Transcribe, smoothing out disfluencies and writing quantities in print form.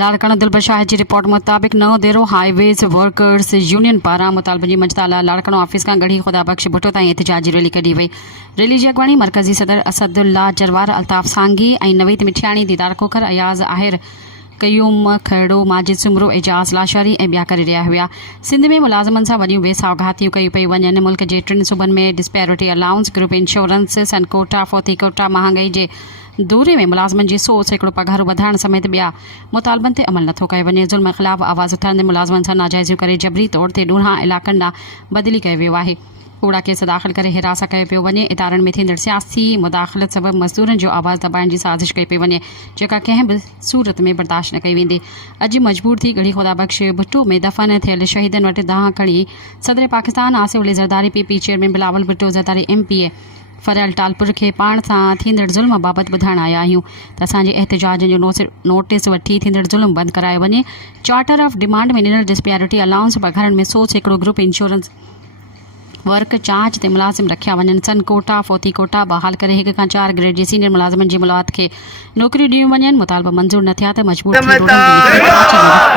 लाड़काना दिलबर शाह जी रिपोर्ट मुताबिक नौ देरो highways workers union पारां मुतालबे जी मंजताला लाड़कानो ऑफिस का गढ़ी खुदा बख्श भुट्टो ताईं एहतजाजी रैली कढी वई। रैली जी अगवाणी मरकज़ी सदर असदुल्ला जरवार, अल्ताफ सांगी ऐं नवीद मिठियाणी, दीदार खोखर, अयाज़ आहिर, कयूम खड़ो, माजिद सुमरो, एजाज लाशारी ऐं ॿिया करे रहिया हुआ। सिंध में मुलाज़िमनि सां वॾियूं बेसावघातियूं कयूं पई वञनि। मुल्क जे 3 सूबनि में डिस्पैरिटी अलाउंस, ग्रुप इंश्योरेंस, सन कोटा, फोती कोटा, महांगाई जे दौरे में मुलाज़िमनि जी 100 सैकड़ो पघारूं वधाइण समेत ॿिया मुतालबनि ते अमल नथो कयो वञे। ज़ुल्म ख़िलाफ़ आवाज़ उथारंदे मुलाज़िमनि सां नाजाइज़ियूं करे जबरी तौर ते ॾूंहां इलाइक़नि ॾांहुं बदिली कयो वियो आहे। कूड़ा केस दाख़िल करे हिरास कयो पियो वञे। इदारनि में थींदड़ सियासी मुदाख़लत सबबि मज़दूरनि जो आवाज़ दॿाइण जी साज़िश कई पई वञे, जेका कंहिं बि सूरत में बर्दाश्त न कई वेंदी। अॼु मजबूर थी गढ़ी खुदा बख्श भुट्टो में दफ़न थियल शहीदनि वटि दांह खणी सदर पाकिस्तान आसिफ अली ज़रदारी, पीपी चेयरमैन बिलावल भुट्टो ज़रदारी, MPA फरियाल टालपुर खे पाण सां थींदड़ ज़ुल्म बाबति ॿुधाइण आया आहियूं त असांजे एहतजाज जो नोटिस वठी थींदड़ ज़ुल्म बंदि करायो वञे। चार्टर ऑफ डिमांड में ॾिनल डिस्पैरिटी अलाउंस पघारनि में 100 सैकड़ो, ग्रुप इंश्योरेंस वर्क चार्ज ते मुलाज़िम रखिया वञनि। सन कोटा, फोती कोटा बहाल करे 1 खां 4 ग्रेड जे सीनियर मुलाज़िमनि जी मुलाक़ात खे नौकरियूं ॾियूं वञनि। मुतालबा मंज़ूर न थिया त मजबूर थी रोडनि ते निकिरी